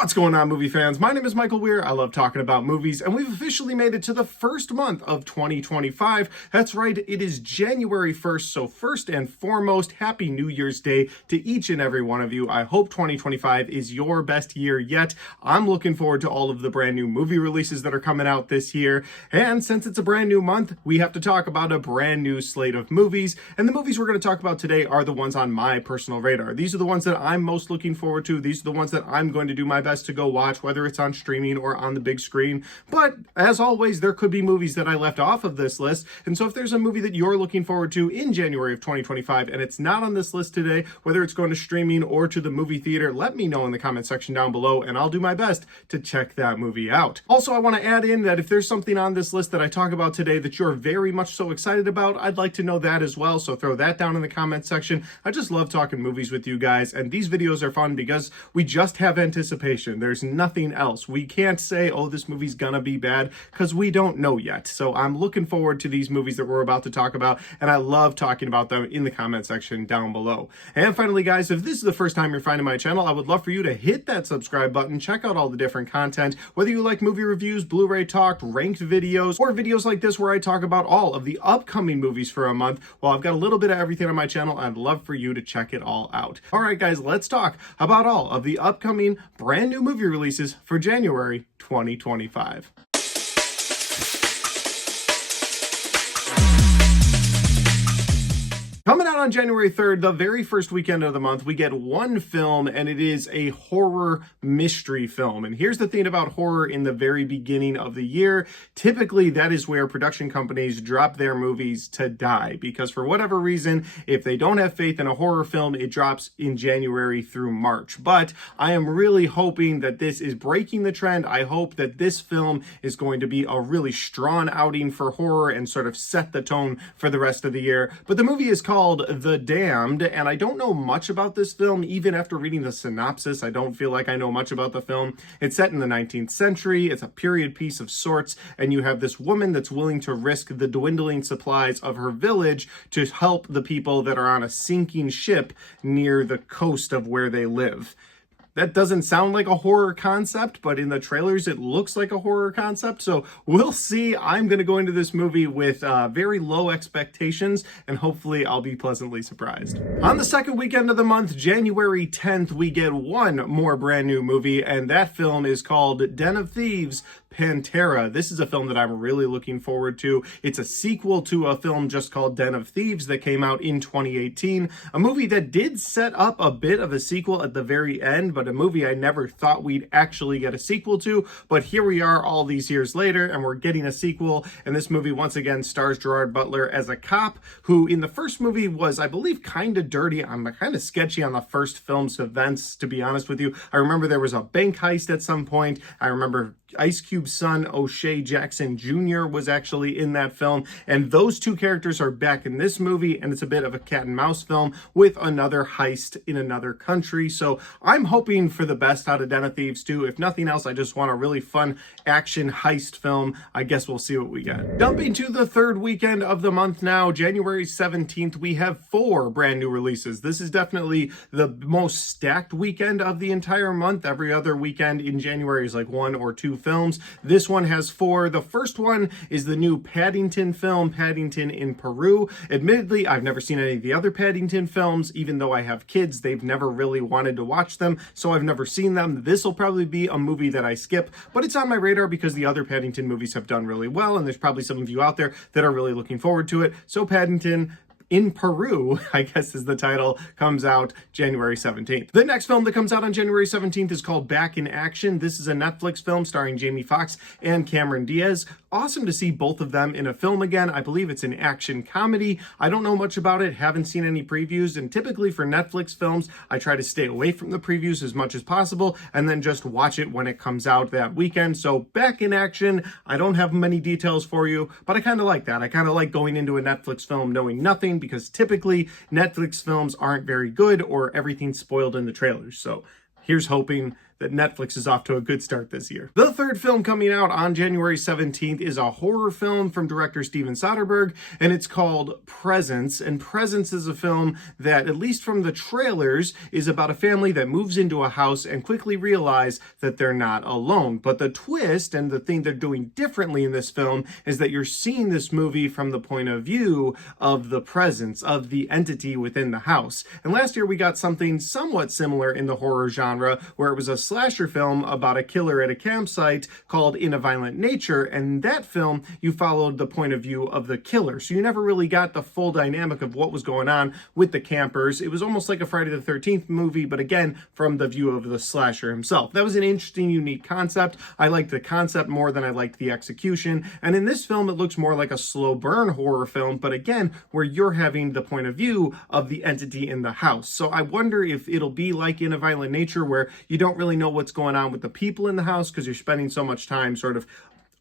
What's going on, movie fans? My name is Michael Weir. I love talking about movies, and we've officially made it to the first month of 2025. That's right, it is January 1st, so first and foremost, Happy New Year's Day to each and every one of you. I hope 2025 is your best year yet. I'm looking forward to all of the brand new movie releases that are coming out this year, and since it's a brand new month, we have to talk about a brand new slate of movies, and the movies we're going to talk about today are the ones on my personal radar. These are the ones that I'm most looking forward to. These are the ones that I'm going to do my best to go watch, whether it's on streaming or on the big screen. But as always, there could be movies that I left off of this list. And so if there's a movie that you're looking forward to in January of 2025 and it's not on this list today, whether it's going to streaming or to the movie theater, let me know in the comment section down below and I'll do my best to check that movie out. Also, I want to add in that if there's something on this list that I talk about today that you're very much so excited about, I'd like to know that as well. So throw that down in the comment section. I just love talking movies with you guys, and these videos are fun because we just have anticipation. There's nothing else. We can't say, oh, this movie's gonna be bad, because we don't know yet. So I'm looking forward to these movies that we're about to talk about, and I love talking about them in the comment section down below. And finally, guys, if this is the first time you're finding my channel, I would love for you to hit that subscribe button, check out all the different content, whether you like movie reviews, Blu-ray talk, ranked videos, or videos like this where I talk about all of the upcoming movies for a month. Well, I've got a little bit of everything on my channel, and I'd love for you to check it all out. All right, guys, let's talk about all of the upcoming brand new movie releases for January 2025. Coming out on January 3rd, the very first weekend of the month, we get one film, and it is a horror mystery film. And here's the thing about horror in the very beginning of the year. Typically, that is where production companies drop their movies to die, because for whatever reason, if they don't have faith in a horror film, it drops in January through March. But I am really hoping that this is breaking the trend. I hope that this film is going to be a really strong outing for horror and sort of set the tone for the rest of the year. But the movie is called The Damned, and I don't know much about this film. Even after reading the synopsis, I don't feel like I know much about the film. It's set in the 19th century. It's a period piece of sorts, and you have this woman that's willing to risk the dwindling supplies of her village to help the people that are on a sinking ship near the coast of where they live. That doesn't sound like a horror concept, but in the trailers, it looks like a horror concept. So we'll see. I'm going to go into this movie with very low expectations, and hopefully I'll be pleasantly surprised. On the second weekend of the month, January 10th, we get one more brand new movie, and that film is called Den of Thieves, Pantera. This is a film that I'm really looking forward to. It's a sequel to a film just called Den of Thieves that came out in 2018, a movie that did set up a bit of a sequel at the very end, but a movie I never thought we'd actually get a sequel to. But here we are all these years later, and we're getting a sequel, and this movie once again stars Gerard Butler as a cop who in the first movie was, I believe, kind of dirty. I'm kind of sketchy on the first film's events, to be honest with you. I remember there was a bank heist at some point. I remember Ice Cube's son, O'Shea Jackson Jr., was actually in that film, and those two characters are back in this movie, and it's a bit of a cat and mouse film with another heist in another country. So I'm hoping for the best out of Den of Thieves 2. If nothing else, I just want a really fun action heist film. I guess we'll see what we get. Jumping to the third weekend of the month now, January 17th, we have 4 brand new releases. This is definitely the most stacked weekend of the entire month. Every other weekend in January is like 1 or 2 films. This one has 4. The first one is the new Paddington film, Paddington in Peru. Admittedly, I've never seen any of the other Paddington films. Even though I have kids, they've never really wanted to watch them, so I've never seen them. This will probably be a movie that I skip, but it's on my radar because the other Paddington movies have done really well, and there's probably some of you out there that are really looking forward to it. So Paddington in Peru, I guess is the title, comes out January 17th. The next film that comes out on January 17th is called Back in Action. This is a Netflix film starring Jamie Foxx and Cameron Diaz. Awesome to see both of them in a film again. I believe it's an action comedy. I don't know much about it, haven't seen any previews, and typically for Netflix films, I try to stay away from the previews as much as possible and then just watch it when it comes out that weekend. So Back in Action, I don't have many details for you, but I kind of like that. I kind of like going into a Netflix film knowing nothing, because typically Netflix films aren't very good or everything's spoiled in the trailers. So here's hoping that Netflix is off to a good start this year. The third film coming out on January 17th is a horror film from director Steven Soderbergh, and it's called Presence. And Presence is a film that, at least from the trailers, is about a family that moves into a house and quickly realize that they're not alone. But the twist and the thing they're doing differently in this film is that you're seeing this movie from the point of view of the presence, of the entity within the house. And last year we got something somewhat similar in the horror genre, where it was a slasher film about a killer at a campsite called In a Violent Nature, and in that film you followed the point of view of the killer. So you never really got the full dynamic of what was going on with the campers. It was almost like a Friday the 13th movie, but again, from the view of the slasher himself. That was an interesting, unique concept. I liked the concept more than I liked the execution. And in this film, it looks more like a slow burn horror film, but again, where you're having the point of view of the entity in the house. So I wonder if it'll be like In a Violent Nature, where you don't really know what's going on with the people in the house because you're spending so much time sort of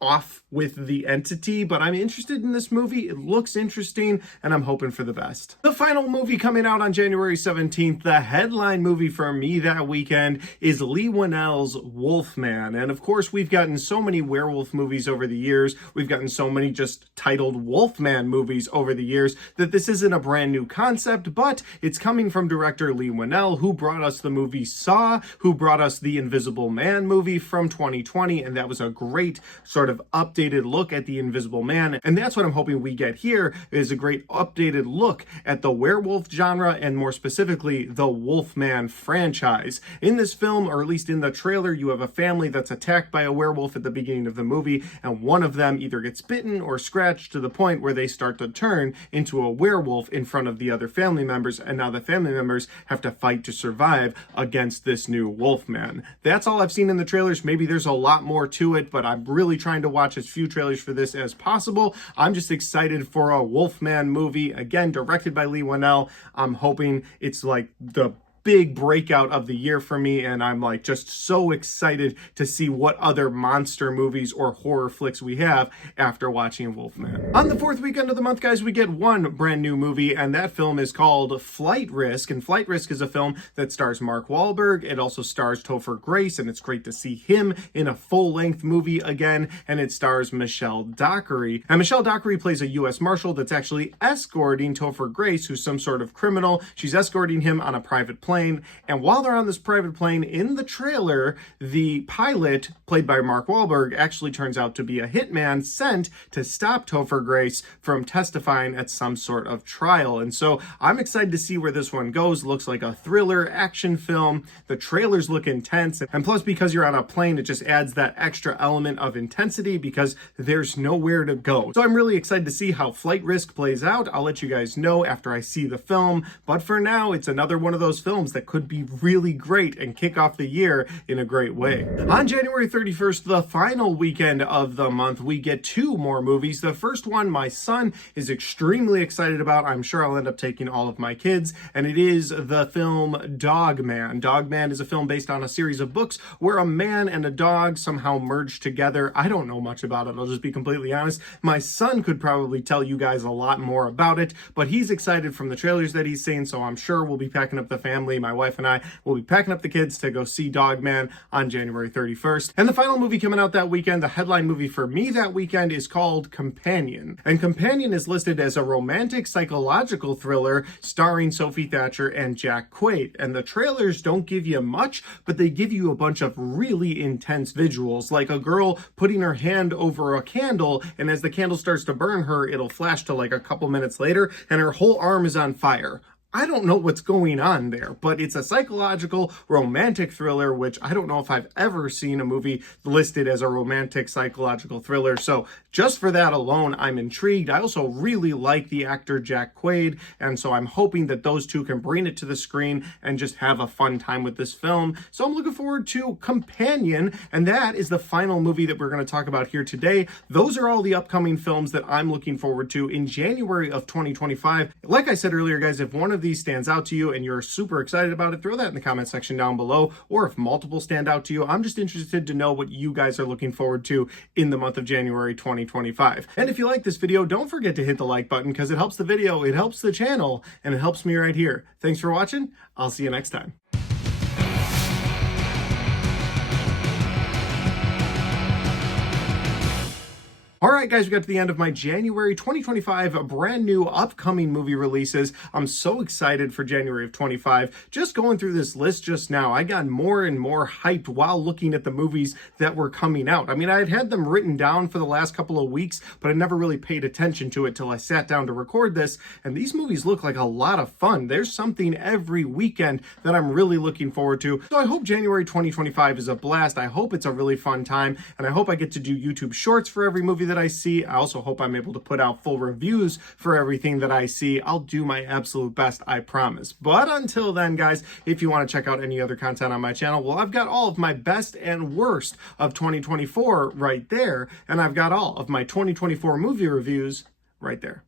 off with the entity. But I'm interested in this movie. It looks interesting, and I'm hoping for the best. The final movie coming out on January 17th, the headline movie for me that weekend, is Leigh Whannell's Wolfman. And of course, we've gotten so many werewolf movies over the years. We've gotten so many just titled Wolfman movies over the years that this isn't a brand new concept, but it's coming from director Leigh Whannell, who brought us the movie Saw, who brought us the Invisible Man movie from 2020, and that was a great sort of updated look at the Invisible Man. And that's what I'm hoping we get here, is a great updated look at the werewolf genre, and more specifically the Wolfman franchise. In this film, or at least in the trailer, you have a family that's attacked by a werewolf at the beginning of the movie, and one of them either gets bitten or scratched to the point where they start to turn into a werewolf in front of the other family members, and now the family members have to fight to survive against this new Wolfman. That's all I've seen in the trailers. Maybe there's a lot more to it, but I'm really trying to watch as few trailers for this as possible. I'm just excited for a Wolfman movie, again, directed by Leigh Whannell. I'm hoping it's like the big breakout of the year for me, and I'm like just so excited to see what other monster movies or horror flicks we have after watching Wolfman. On the fourth weekend of the month, guys, we get one brand new movie, and that film is called Flight Risk. And Flight Risk is a film that stars Mark Wahlberg. It also stars Topher Grace, and it's great to see him in a full-length movie again. And it stars Michelle Dockery. And Michelle Dockery plays a U.S. Marshal that's actually escorting Topher Grace, who's some sort of criminal. She's escorting him on a private plane. And while they're on this private plane, in the trailer, the pilot, played by Mark Wahlberg, actually turns out to be a hitman sent to stop Topher Grace from testifying at some sort of trial. And so I'm excited to see where this one goes. Looks like a thriller action film. The trailers look intense. And plus, because you're on a plane, it just adds that extra element of intensity because there's nowhere to go. So I'm really excited to see how Flight Risk plays out. I'll let you guys know after I see the film. But for now, it's another one of those films that could be really great and kick off the year in a great way. On January 31st, the final weekend of the month, we get two more movies. The first one, my son is extremely excited about. I'm sure I'll end up taking all of my kids, and it is the film Dog Man. Dog Man is a film based on a series of books where a man and a dog somehow merge together. I don't know much about it, I'll just be completely honest. My son could probably tell you guys a lot more about it, but he's excited from the trailers that he's seen, so I'm sure we'll be packing up the family. My wife and I will be packing up the kids to go see Dog Man on January 31st. And the final movie coming out that weekend, the headline movie for me that weekend, is called Companion. And Companion is listed as a romantic psychological thriller starring Sophie Thatcher and Jack Quaid. And the trailers don't give you much, but they give you a bunch of really intense visuals, like a girl putting her hand over a candle, and as the candle starts to burn her, it'll flash to like a couple minutes later, and her whole arm is on fire. I don't know what's going on there, but it's a psychological romantic thriller, which I don't know if I've ever seen a movie listed as a romantic psychological thriller. So just for that alone, I'm intrigued. I also really like the actor Jack Quaid, and so I'm hoping that those two can bring it to the screen and just have a fun time with this film. So I'm looking forward to Companion, and that is the final movie that we're going to talk about here today. Those are all the upcoming films that I'm looking forward to in January of 2025. Like I said earlier, guys, if one of these stands out to you and you're super excited about it, throw that in the comment section down below. Or if multiple stand out to you, I'm just interested to know what you guys are looking forward to in the month of January 2025. And if you like this video, don't forget to hit the like button because it helps the video, it helps the channel, and it helps me right here. Thanks for watching. I'll see you next time. right, guys, we got to the end of my January 2025 brand new upcoming movie releases. I'm so excited for January of 25. Just going through this list just now, I got more and more hyped while looking at the movies that were coming out. I mean, I had them written down for the last couple of weeks, but I never really paid attention to it till I sat down to record this, and these movies look like a lot of fun. There's something every weekend that I'm really looking forward to. So I hope January 2025 is a blast. I hope it's a really fun time, and I hope I get to do YouTube shorts for every movie that I see. I also hope I'm able to put out full reviews for everything that I see. I'll do my absolute best, I promise. But until then, guys, if you want to check out any other content on my channel, well, I've got all of my best and worst of 2024 right there, and I've got all of my 2024 movie reviews right there.